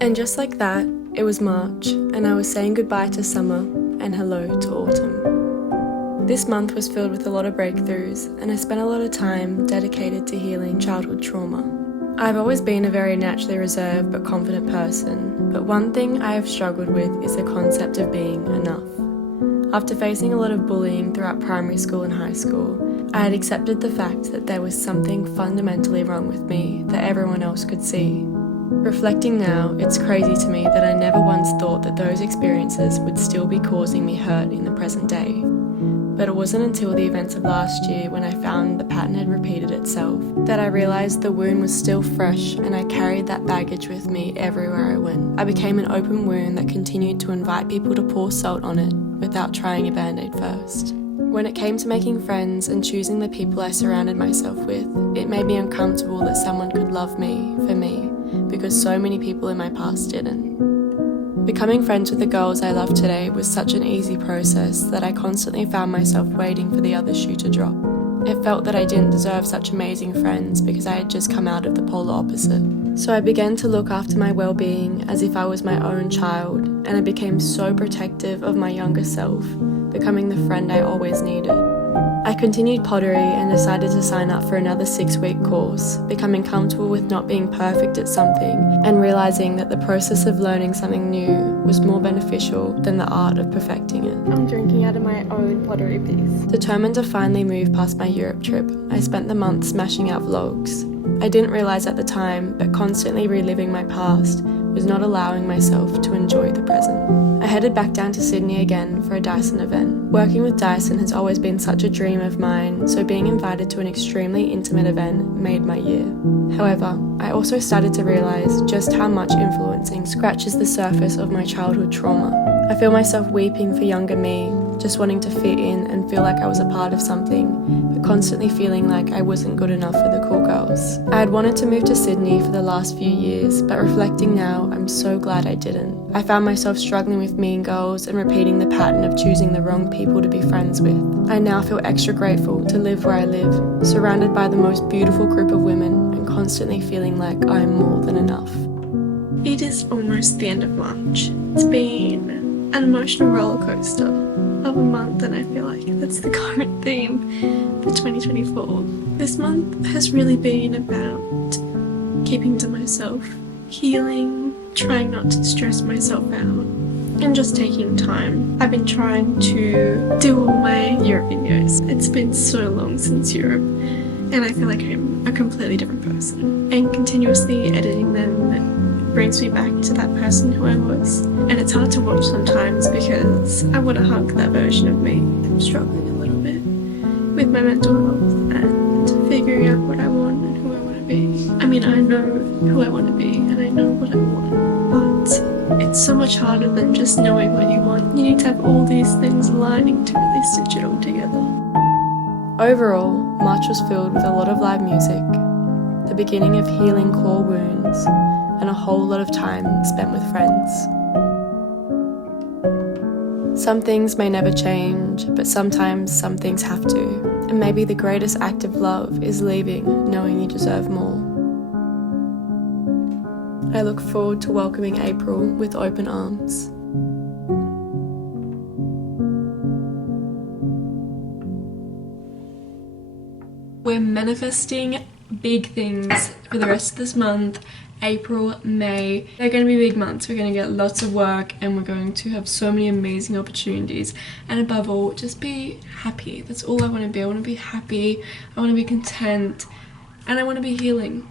And just like that, it was March, and I was saying goodbye to summer and hello to autumn. This month was filled with a lot of breakthroughs, and I spent a lot of time dedicated to healing childhood trauma. I've always been a very naturally reserved but confident person, but one thing I have struggled with is the concept of being enough. After facing a lot of bullying throughout primary school and high school, I had accepted the fact that there was something fundamentally wrong with me that everyone else could see. Reflecting now, it's crazy to me that I never once thought that those experiences would still be causing me hurt in the present day. But it wasn't until the events of last year, when I found the pattern had repeated itself, that I realised the wound was still fresh and I carried that baggage with me everywhere I went. I became an open wound that continued to invite people to pour salt on it without trying a band-aid first. When it came to making friends and choosing the people I surrounded myself with, it made me uncomfortable that someone could love me for me, because so many people in my past didn't. Becoming friends with the girls I love today was such an easy process that I constantly found myself waiting for the other shoe to drop. It felt that I didn't deserve such amazing friends because I had just come out of the polar opposite. So I began to look after my well-being as if I was my own child, and I became so protective of my younger self, becoming the friend I always needed. I continued pottery and decided to sign up for another 6-week course, becoming comfortable with not being perfect at something and realising that the process of learning something new was more beneficial than the art of perfecting it. I'm drinking out of my own pottery piece. Determined to finally move past my Europe trip, I spent the month smashing out vlogs. I didn't realise at the time, but constantly reliving my past was not allowing myself to enjoy the present. I headed back down to Sydney again for a Dyson event. Working with Dyson has always been such a dream of mine, so being invited to an extremely intimate event made my year. However, I also started to realise just how much influencing scratches the surface of my childhood trauma. I feel myself weeping for younger me, just wanting to fit in and feel like I was a part of something, but constantly feeling like I wasn't good enough for the cool girls. I had wanted to move to Sydney for the last few years, but reflecting now, I'm so glad I didn't. I found myself struggling with mean girls and repeating the pattern of choosing the wrong people to be friends with. I now feel extra grateful to live where I live, surrounded by the most beautiful group of women and constantly feeling like I am more than enough. It is almost the end of March. It's been an emotional roller coaster of a month, and I feel like that's the current theme for 2024. This month has really been about keeping to myself, healing, trying not to stress myself out, and just taking time. I've been trying to do all my Europe videos. It's been so long since Europe, and I feel like I'm a completely different person. And continuously editing them brings me back to that person who I was. And it's hard to watch sometimes because I want to hug that version of me. I'm struggling a little bit with my mental health and figuring out what I want and who I want to be. I mean, I know who I want to be and I know what I want, but it's so much harder than just knowing what you want. You need to have all these things aligning to really stitch it all together. Overall, March was filled with a lot of live music, the beginning of healing core wounds, and a whole lot of time spent with friends. Some things may never change, but sometimes some things have to. And maybe the greatest act of love is leaving knowing you deserve more. I look forward to welcoming April with open arms. We're manifesting big things for the rest of this month. April, May, they're going to be big months. We're going to get lots of work and we're going to have so many amazing opportunities, and above all, just be happy. That's all I want to be. I want to be happy, I want to be content, and I want to be healing.